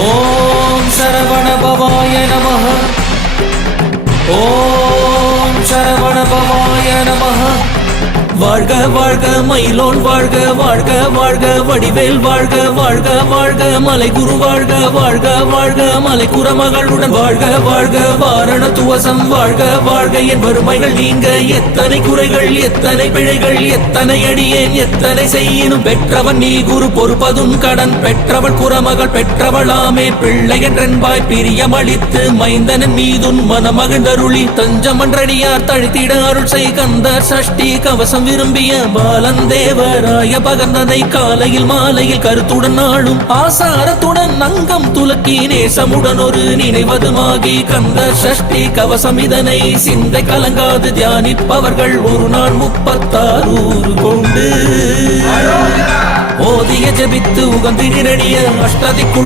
ஓம் சரவண பவாய நமः. ஓம் சரவண பவாய நமः. வாழ்க வாழ்க மயிலோன் வாழ்க வாழ்க வாழ்க வடிவேல் வாழ்க வாழ்க வாழ்க மலை குரு வாழ்க வாழ்க வாழ்க மலை குரமகளுடன் வாழ்க வாழ்க வாரண துவசம் வாழ்க வாழ்க என் வறுமைகள் நீங்க எத்தனை குறைகள் எத்தனை பிழைகள் எத்தனை அடியேன் எத்தனை செய்யினும் பெற்றவன் நீ குரு பொறுப்பதும் கடன் பெற்றவள் குரமகள் பெற்றவளாமே பிள்ளை என்றென்பாய் பிரியமளித்து மைந்தனன் மீதுன் மனமகிழ்ந்தருளி தஞ்சமன்றடியார் தழித்திட அருள் செய் கந்தர் சஷ்டி கவசம் விரும்பிய பாலன் தேவராய பகர்ந்ததை காலையில் மாலையில் கருத்துடன் நாளும் ஆசாரத்துடன் அங்கம் துலக்கி நேசமுடன் ஒரு நினைவதுமாகி கந்த சஷ்டி கவசம் இதனை சிந்தை கலங்காது தியானிப்பவர்கள் ஒரு நாள் 36 கொண்டு ஓதிய ஜபித்து உகந்திரடிய அஷ்டதிக்குள்